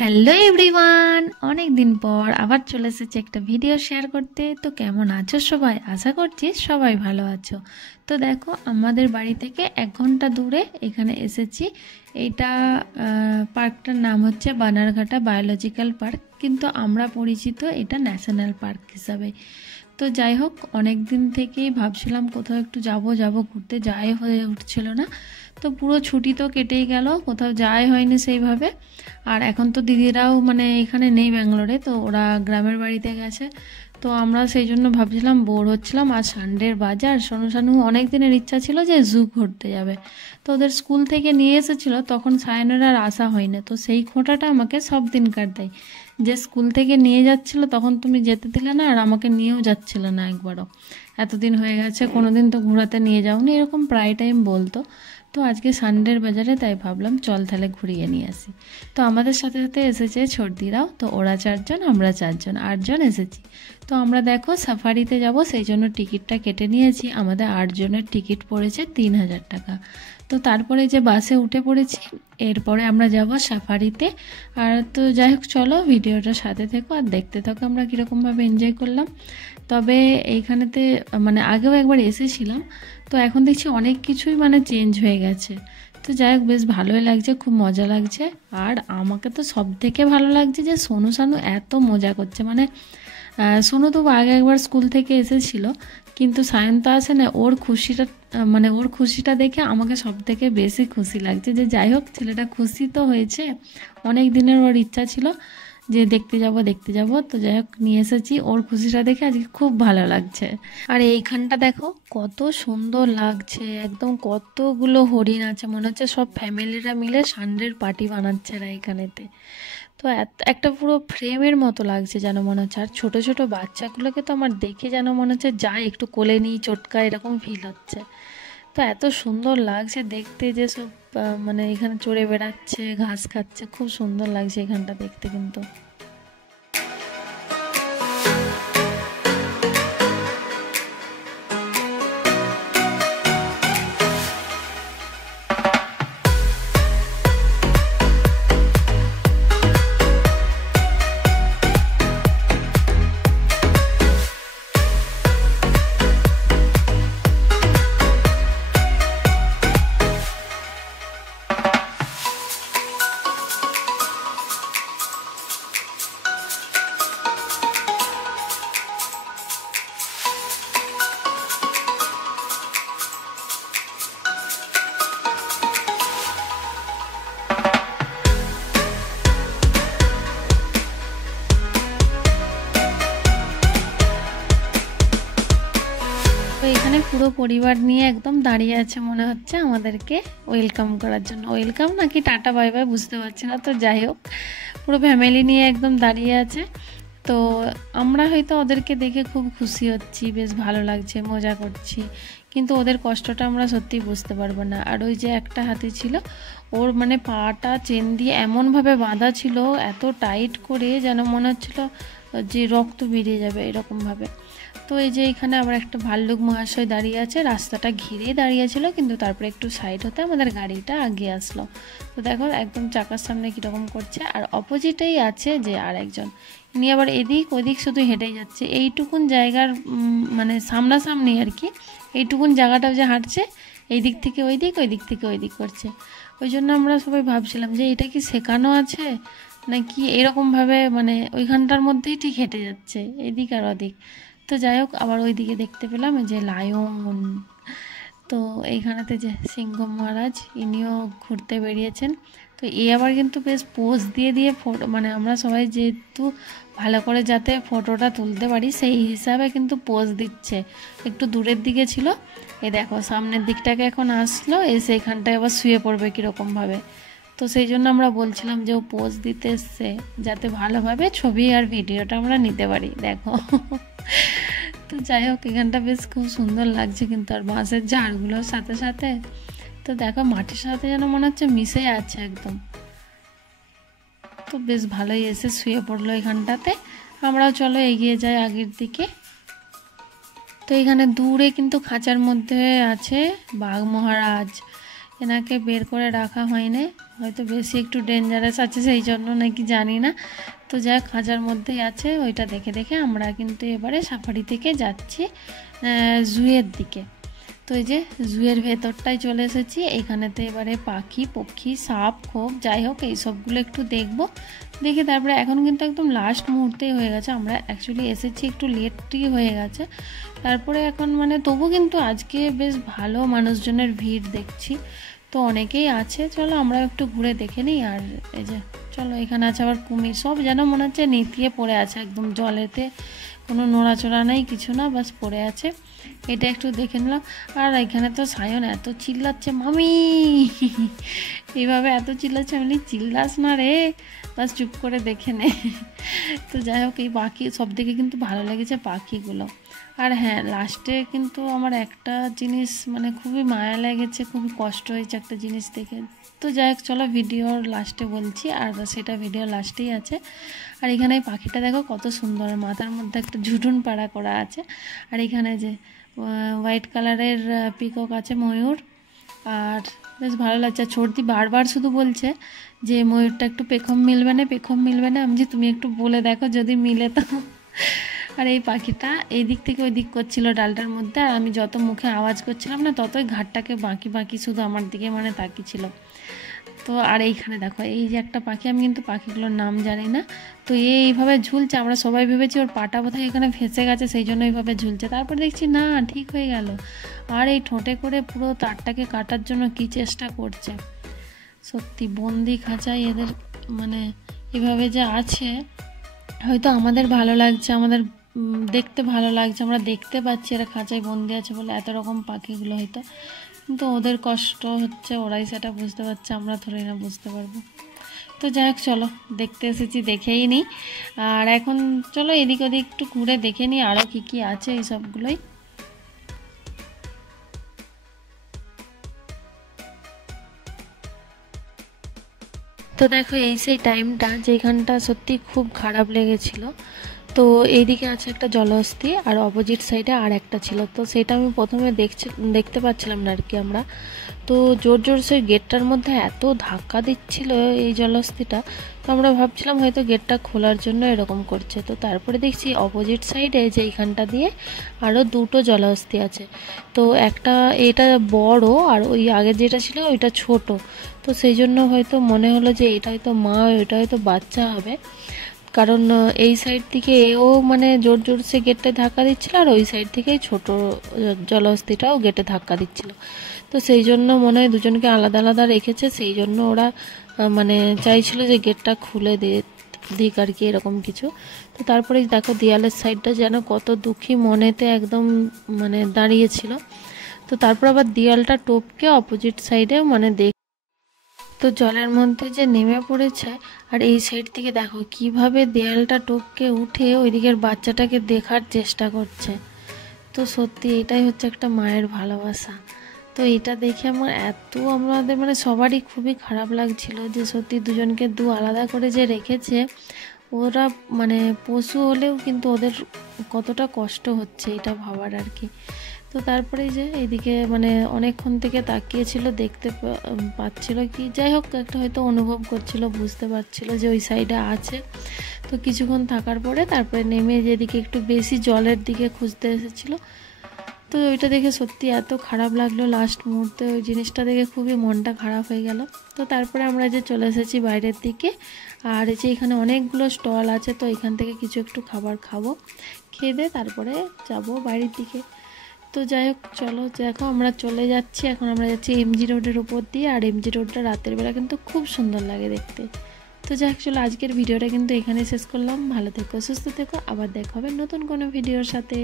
Hello everyone, অনেক দিন পর আবার চলে এসেছি একটা ভিডিও শেয়ার করতে। তো কেমন আছো সবাই? আশা করছি সবাই ভালো আছো। তো দেখো, আমাদের বাড়ি থেকে 1 ঘন্টা দূরে এখানে এসেছি। এইটা পার্কটার নাম হচ্ছে বানারঘাটা বায়োলজিক্যাল পার্ক, কিন্তু আমরা পরিচিত এটা ন্যাশনাল পার্ক হিসাবে। তো যাই হোক, অনেক দিন থেকেই ভাবছিলাম কোথাও একটু যাব ঘুরতে, যাই হয়ে উঠছিল না। তো পুরো ছুটি তো কেটেই গেল, কোথাও যাই হয়নি সেইভাবে। আর এখন তো দিদিরাও মানে এখানে নেই ব্যাঙ্গালোরে, তো ওরা গ্রামের বাড়িতে গেছে। তো আমরা সেই জন্য ভাবছিলাম, বোর হচ্ছিলাম। আর সানডের বাজার, সোনু অনেক দিনের ইচ্ছা ছিল যে জু ঘুরতে যাবে। তো ওদের স্কুল থেকে নিয়ে এসেছিলো, তখন সায়নের আর আসা হয়নি। তো সেই খোঁটাটা আমাকে সব দিনকার দেয়, যে স্কুল থেকে নিয়ে যাচ্ছিল তখন তুমি যেতে দিলে না, আর আমাকে নিয়েও যাচ্ছিল না একবারও। এতদিন হয়ে গেছে, কোনো দিন তো ঘোরাতে নিয়ে যাওনি, এরকম প্রায় টাইম বলতো। তো আজকে সানডের বাজারে, তাই ভাবলাম চল তাহলে ঘুরিয়ে নিয়ে আসি। তো আমাদের সাথে সাথে এসেছে ছর্দিরাও। তো ওরা 4 জন, আমরা 4 জন, 8 জন এসেছি। তো আমরা দেখো সাফারিতে যাব, সেই জন্য টিকিটটা কেটে নিয়েছি। আমাদের 8 জনের টিকিট পড়েছে 3000 টাকা। তো তারপরে যে বাসে উঠে পড়েছি, এরপরে আমরা যাব সাফারিতে। আর তো যাই হোক, চলো ভিডিওটার সাথে থেকো আর দেখতে থাকো আমরা কীরকমভাবে এনজয় করলাম। তবে এইখানেতে মানে আগেও একবার এসেছিলাম, তো এখন দেখছি অনেক কিছুই মানে চেঞ্জ হয়ে গেছে। তো যাই হোক, বেশ ভালোই লাগছে, খুব মজা লাগছে। আর আমাকে তো সব থেকে ভালো লাগছে যে সোনু সানু এত মজা করছে। মানে সোনু তো আগে একবার স্কুল থেকে এসেছিল, কিন্তু সায়ন তো আসে না। ওর খুশিটা মানে ওর খুশিটা দেখে আমাকে সব থেকে বেশি খুশি লাগছে। যে যাই হোক, ছেলেটা খুশি তো হয়েছে, অনেক দিনের ওর ইচ্ছা ছিল যে দেখতে যাব। তো যাই হোক, নিয়ে এসেছি। ওর খুশিটা দেখে আজকে খুব ভালো লাগছে। আর এইখানটা দেখো কত সুন্দর লাগছে, একদম কতগুলো হরিণ আছে, মনে হচ্ছে সব ফ্যামিলিরা মিলে সানডের পার্টি বানাচ্ছে এরা এখানেতে। তো একটা পুরো ফ্রেমের মতো লাগছে যেন মনে হচ্ছে। আর ছোট ছোট বাচ্চাগুলোকে তো আমার দেখে যেন মনে হচ্ছে যাই একটু কোলে নিই, চটকা, এরকম ফিল হচ্ছে। তো এত সুন্দর লাগছে দেখতে, যে সব মানে এখানে চড়ে বেড়াচ্ছে, ঘাস খাচ্ছে, খুব সুন্দর লাগছে এখানটা দেখতে কিন্তু। তো এখানে পুরো পরিবার নিয়ে একদম দাঁড়িয়ে আছে মনে হচ্ছে আমাদেরকে ওয়েলকাম করার জন্য। ওয়েলকাম নাকি টাটা বাই বাই বুঝতে পারছি না। তো যাই হোক, পুরো ফ্যামিলি নিয়ে একদম দাঁড়িয়ে আছে। তো আমরা হয়তো ওদেরকে দেখে খুব খুশি হচ্ছি, বেশ ভালো লাগছে, মজা করছি, কিন্তু ওদের কষ্টটা আমরা সত্যিই বুঝতে পারবো না। আর ওই যে একটা হাতি ছিল, ওর মানে পাটা চেন দিয়ে এমনভাবে বাঁধা ছিল, এত টাইট করে, যেন মনে হচ্ছিল যে রক্ত বেরিয়ে যাবে এরকমভাবে। তো এই যে এখানে আবার একটা ভাল্লুক মহাশয় দাঁড়িয়ে আছে, রাস্তাটা ঘিরেই দাঁড়িয়েছিল, কিন্তু তারপরে একটু সাইড হতে আমাদের গাড়িটা আগে আসলো। তো দেখো একদম চাকার সামনে কীরকম করছে। আর অপোজিটেই আছে যে আর একজন, ইনি আবার এদিক ওদিক শুধু হেঁটেই যাচ্ছে। এইটুকুন জায়গার মানে সামনাসামনি আর কি, এইটুকুন জায়গাটাও যে হাঁটছে, এই দিক থেকে ওই দিক, ওই দিক থেকে ওই দিক করছে। ওই জন্য আমরা সবাই ভাবছিলাম যে এটা কি শেখানো আছে নাকি এরকমভাবে, মানে ওইখানটার মধ্যেই ঠিক হেঁটে যাচ্ছে এদিক আর ওদিক। তো যাই হোক, আবার ওইদিকে দেখতে পেলাম যে লায়ন। তো এইখানেতে যে সিংহ মহারাজ, ইনিও ঘুরতে বেরিয়েছেন। তো এ আবার কিন্তু বেশ পোজ দিয়ে দিয়ে ফটো, মানে আমরা সবাই যেহেতু ভালো করে যাতে ফটোটা তুলতে পারি সেই হিসাবে কিন্তু পোজ দিচ্ছে। একটু দূরের দিকে ছিল, এ দেখো সামনের দিকটাকে এখন আসলো, এসে এখানটায় আবার শুয়ে পড়বে কীরকমভাবে। তো সেই জন্য আমরা বলছিলাম যে ও পোজ দিতে এসছে, যাতে ভালোভাবে ছবি আর ভিডিওটা আমরা নিতে পারি। দেখো তো যাই হোক, এখানটা বেশ খুব সুন্দর লাগছে কিন্তু, আর বাঁশের ঝাড়গুলোর সাথে সাথে তো দেখো মাটির সাথে যেন মনে হচ্ছে মিশে আছে একদম। তো বেশ ভালোই এসে শুয়ে পড়লো এখানটাতে। আমরাও চলো এগিয়ে যাই আগের দিকে। তো এখানে দূরে কিন্তু খাঁচার মধ্যে আছে বাঘ মহারাজ। এনাকে বের করে রাখা হয়নি, হয়তো বেশি একটু ডেঞ্জারাস আছে সেই জন্য নাকি জানি না। তো যাক খাঁচার মধ্যেই আছে, ওইটা দেখে দেখে আমরা কিন্তু এবারে সাফারি থেকে যাচ্ছি জুয়ের দিকে। তো এই যে জুয়ের ভেতরটায় চলে এসেছি, এইখানেতে এবারে পাখি পক্ষী সাপ খোপ যাই হোক এই সবগুলো একটু দেখবো, দেখে তারপরে এখন কিন্তু একদম লাস্ট মুহূর্তেই হয়ে গেছে, আমরা অ্যাকচুয়ালি এসেছি একটু লেটই হয়ে গেছে। তারপরে এখন মানে তবু কিন্তু আজকে বেশ ভালো মানুষজনের ভিড় দেখছি, তো অনেকেই আছে। চলো আমরা একটু ঘুরে দেখে নিই। আর এই যে চলো এখানে আছে আবার কুমির, সব যেন মনে হচ্ছে নেতিয়ে পড়ে আছে একদম জলেতে, কোনো নড়াচড়া নেই কিছু না, বাস পড়ে আছে। এটা একটু দেখে নিলাম। আর এখানে তো সায়ন এত চিল্লাচ্ছে মামি, এইভাবে এত চিল্লাচ্ছে, আমি চিল্লাস না রে, বাস চুপ করে দেখে নে। তো যাই হোক এই পাখি সব দিকে কিন্তু ভালো লেগেছে পাখিগুলো। আর হ্যাঁ লাস্টে কিন্তু আমার একটা জিনিস মানে খুবই মায়া লেগেছে, খুবই কষ্ট হয়েছে একটা জিনিস দেখে। তো যাই হোক চলো ভিডিওর লাস্টে বলছি, আর সেটা ভিডিও লাস্টেই আছে। আর এখানে এই পাখিটা দেখো কত সুন্দর, মাথার মধ্যে একটা ঝুটুন পাড়া করা আছে। আর এখানে যে হোয়াইট কালারের পিকক আছে ময়ূর, আর বেশ ভালো লাগছে। ছোটদি বারবার শুধু বলছে যে ময়ূরটা একটু পেখম মিলবে না, পেখম মিলবে না। আমি যে তুমি একটু বলে দেখো যদি মিলে তো। আর এই পাখিটা এই দিক থেকে ওই দিক করছিল ডালটার মধ্যে, আর আমি যত মুখে আওয়াজ করছিলাম না ততই ঘাটটাকে বাঁকি বাঁকি শুধু আমার দিকে মানে তাকিয়েছিল। তো আর এইখানে দেখো এই যে একটা পাখি, আমি কিন্তু পাখিগুলোর নাম জানি না, তো এইভাবে ঝুলছে। আমরা সবাই ভেবেছি ওর পাটা বোধহয় এখানে ফেঁসে গেছে সেই জন্য এইভাবে ঝুলছে, তারপর দেখছি না ঠিক হয়ে গেল। আর এই ঠোঁটে করে পুরো তারটাকে কাটার জন্য কি চেষ্টা করছে। সত্যি বন্দি খাঁচায় এদের মানে এভাবে যে আছে, হয়তো আমাদের ভালো লাগছে, আমাদের দেখতে ভালো লাগছে, আমরা দেখতে পাচ্ছি এরা খাঁচায় বন্দি আছে বলে এত রকম পাখিগুলো হয়তো, কিন্তু ওদের কষ্ট হচ্ছে, ওরাই সেটা বুঝতে পারছে, আমরা থোড়াই না বুঝতে পারবো। তো যাই হোক চলো দেখতে এসেছি দেখেই নিই। আর এখন চলো এদিক ওদিক একটু ঘুরে দেখে নিই আরও কী কী আছে এই সবগুলোই। তো দেখো এই সেই টাইমটা যেখানটা সত্যি খুব খারাপ লেগেছিল। তো এইদিকে আছে একটা জলহস্তী আর অপোজিট সাইডে আর একটা ছিল, তো সেটা আমি প্রথমে দেখতে পাচ্ছিলাম না আর কি আমরা। তো জোর জোর সেই গেটটার মধ্যে এত ধাক্কা দিচ্ছিল এই জলহস্তিটা, তো আমরা ভাবছিলাম হয়তো গেটটা খোলার জন্য এরকম করছে। তো তারপরে দেখছি অপোজিট সাইডে যে এইখানটা দিয়ে আরও দুটো জলহস্তী আছে, তো একটা এটা বড় আর ওই আগে যেটা ছিল ওইটা ছোট। তো সেই জন্য হয়তো মনে হলো যে এটা হয়তো মা, ওইটা হয়তো বাচ্চা হবে, কারণ এই সাইড থেকে ও মানে জোর জোরসে গেটে ধাক্কা দিচ্ছিল, আর ওই সাইড থেকেই ছোট জলহস্তিটাও গেটে ধাক্কা দিচ্ছিল। তো সেই জন্য মনে হয় দুজনকে আলাদা আলাদা রেখেছে, সেই জন্য ওরা মানে চাইছিল যে গেটটা খুলে দিক আর কি, এরকম কিছু। তো তারপরে দেখো দেয়ালের সাইডটা যেন কত দুঃখী মনেতে একদম মানে দাঁড়িয়েছিল। তো তারপর আবার দেয়ালটা টপকে অপোজিট সাইডে মানে তো জলের মধ্যে যে নেমে পড়েছে, আর এই সাইড থেকে দেখো কিভাবে দেয়ালটা টপকে উঠে ওইদিকের বাচ্চাটাকে দেখার চেষ্টা করছে। তো সত্যি এটাই হচ্ছে একটা মায়ের ভালোবাসা। তো এটা দেখে আমাদের মানে সবারই খুবই খারাপ লাগছিল যে সত্যি দুজনকে আলাদা করে যে রেখেছে, ওরা মানে পশু হলেও কিন্তু ওদের কতটা কষ্ট হচ্ছে এটা ভাবার আর কি। তো তারপরে যে এইদিকে মানে অনেকক্ষণ থেকে তাকিয়েছিল, দেখতে পাচ্ছিল কি যাই হোক একটা হয়তো অনুভব করছিল, বুঝতে পারছিল যে ওই সাইডে আছে। তো কিছুক্ষণ থাকার পরে তারপরে নেমে যেদিকে একটু বেশি জলের দিকে খুঁজতে এসেছিলো। তো ওইটা দেখে সত্যি এত খারাপ লাগলো, লাস্ট মুহূর্তে ওই জিনিসটা দেখে খুবই মনটা খারাপ হয়ে গেল। তো তারপরে আমরা যে চলে এসেছি বাইরের দিকে, আর এই যে এখানে অনেকগুলো স্টল আছে, তো এখান থেকে কিছু একটু খাবার খাবো, খেয়ে দিয়ে তারপরে যাব বাড়ির দিকে। তো যাই হোক চলো দেখো আমরা চলে যাচ্ছি, এখন আমরা যাচ্ছি এমজি রোডের উপর দিয়ে, আর এমজি রোডটা রাতের বেলা কিন্তু খুব সুন্দর লাগে দেখতে। তো যাই হোক চলো আজকের ভিডিওটা কিন্তু এখানে শেষ করলাম, ভালো থেকো সুস্থ থেকো, আবার দেখা হবে নতুন কোনো ভিডিওর সাথে।